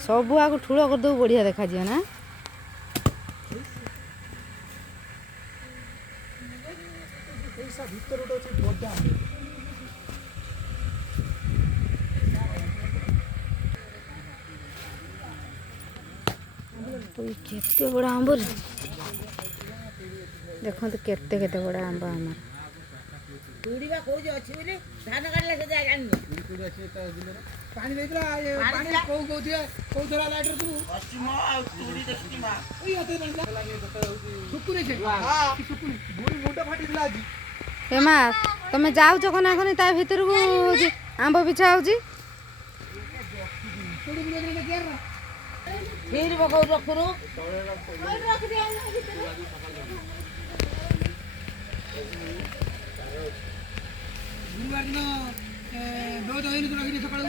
सब आग ठूल करदेव बढ़िया देखा ना केते बड़ा आंब देखो तो केते केते बड़ा आंब आम धान काटले से जाय जानि पानी देइला पानी को दिए को धरा लाइटर तू पश्चिमा आ तुडी देखती मा ओई अते बनला सुकुरे छे हां सुकुरे बुरी मुंडा फाटी दिला आज ए मा तमे जाउछ कोना कोनी ता भीतर को आंब बिछा होजी थोड़ी बुले ने केर फिर बको रखरो रख दे गुरुवार दिन दो दिन तो रखी सकाळ